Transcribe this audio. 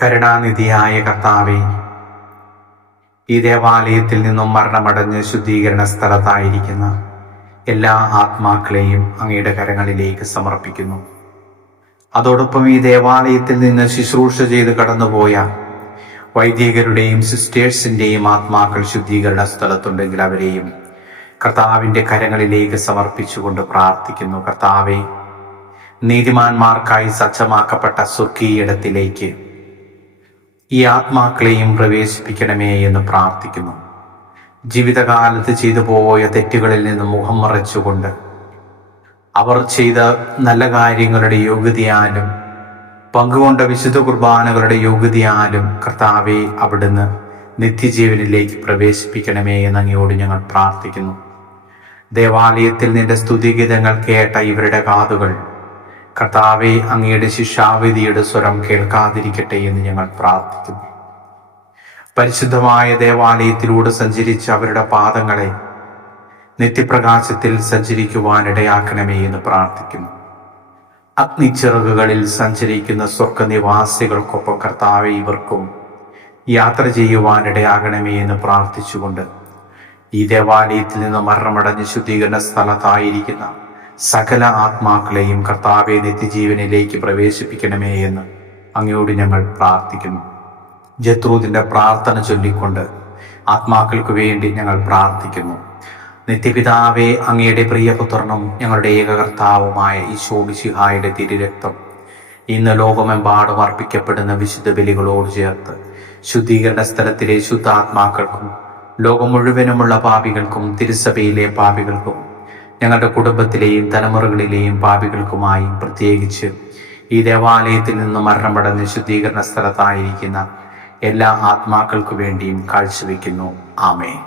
കരുണാനിധിയായ കർത്താവേ, ഈ ദേവാലയത്തിൽ നിന്നും മരണമടഞ്ഞ് ശുദ്ധീകരണ സ്ഥലത്തായിരിക്കുന്ന എല്ലാ ആത്മാക്കളെയും അങ്ങയുടെ കരങ്ങളിലേക്ക് സമർപ്പിക്കുന്നു. അതോടൊപ്പം ഈ ദേവാലയത്തിൽ നിന്ന് ശുശ്രൂഷ ചെയ്ത് കടന്നുപോയ വൈദികരുടെയും സിസ്റ്റേഴ്സിൻ്റെയും ആത്മാക്കൾ ശുദ്ധീകരണ സ്ഥലത്തുണ്ടെങ്കിൽ അവരെയും കർത്താവിൻ്റെ കരങ്ങളിലേക്ക് സമർപ്പിച്ചുകൊണ്ട് പ്രാർത്ഥിക്കുന്നു. കർത്താവെ, നീതിമാന്മാർക്കായി സജ്ജമാക്കപ്പെട്ട സ്വർഗീയിടത്തിലേക്ക് ഈ ആത്മാക്കളെയും പ്രവേശിപ്പിക്കണമേ എന്ന് പ്രാർത്ഥിക്കുന്നു. ജീവിതകാലത്ത് ചെയ്തു പോയ തെറ്റുകളിൽ നിന്ന് മുഖം മറച്ചുകൊണ്ട് അവർ ചെയ്ത നല്ല കാര്യങ്ങളുടെ യോഗ്യതയാലും പങ്കുകൊണ്ട വിശുദ്ധ കുർബാനകളുടെ യോഗ്യതയാലും കർത്താവെ, അവിടുന്ന് നിത്യജീവനിലേക്ക് പ്രവേശിപ്പിക്കണമേ എന്ന് അങ്ങയോട് ഞങ്ങൾ പ്രാർത്ഥിക്കുന്നു. ദേവാലയത്തിൽ നിന്റെ സ്തുതിഗീതങ്ങൾ കേട്ട ഇവരുടെ കാതുകൾ കർത്താവെ, അങ്ങയുടെ ശിക്ഷാവിധിയുടെ സ്വരം കേൾക്കാതിരിക്കട്ടെ എന്ന് ഞങ്ങൾ പ്രാർത്ഥിക്കുന്നു. പരിശുദ്ധമായ ദേവാലയത്തിലൂടെ സഞ്ചരിച്ച അവരുടെ പാദങ്ങളെ നിത്യപ്രകാശത്തിൽ സഞ്ചരിക്കുവാനിടയാക്കണമേ എന്ന് പ്രാർത്ഥിക്കുന്നു. അഗ്നിച്ചിറകുകളിൽ സഞ്ചരിക്കുന്ന സ്വർഗനിവാസികൾക്കൊപ്പം കർത്താവെ, ഇവർക്കും യാത്ര ചെയ്യുവാനിടയാകണമേ എന്ന് പ്രാർത്ഥിച്ചുകൊണ്ട് ഈ ദേവാലയത്തിൽ നിന്ന് മരണമടഞ്ഞ് ശുദ്ധീകരണ സ്ഥലത്തായിരിക്കുന്ന സകല ആത്മാക്കളെയും കർത്താവെ, നിത്യജീവനിലേക്ക് പ്രവേശിപ്പിക്കണമേ എന്ന് അങ്ങയോട് ഞങ്ങൾ പ്രാർത്ഥിക്കുന്നു. ജത്രൂദിന്റെ പ്രാർത്ഥന ചൊല്ലിക്കൊണ്ട് ആത്മാക്കൾക്ക് വേണ്ടി ഞങ്ങൾ പ്രാർത്ഥിക്കുന്നു. നിത്യപിതാവേ, അങ്ങയുടെ പ്രിയപുത്രനും ഞങ്ങളുടെ ഏകകർത്താവുമായ ഈശോ മിശിഹായുടെ തിരുരക്തം ഇന്ന് ലോകമെമ്പാടും അർപ്പിക്കപ്പെടുന്ന വിശുദ്ധ ബലികളോട് ചേർത്ത് ശുദ്ധീകരണ സ്ഥലത്തിലെ ശുദ്ധാത്മാക്കൾക്കും ലോകം മുഴുവനുമുള്ള പാപികൾക്കും തിരുസഭയിലെ പാപികൾക്കും ഞങ്ങളുടെ കുടുംബത്തിലെയും തലമുറകളിലെയും പാപികൾക്കുമായും പ്രത്യേകിച്ച് ഈ ദേവാലയത്തിൽ നിന്ന് മരണമടഞ്ഞ് ശുദ്ധീകരണ സ്ഥലത്തായിരിക്കുന്ന എല്ലാ ആത്മാക്കൾക്കു വേണ്ടിയും കാഴ്ചവെക്കുന്നു. ആമേൻ.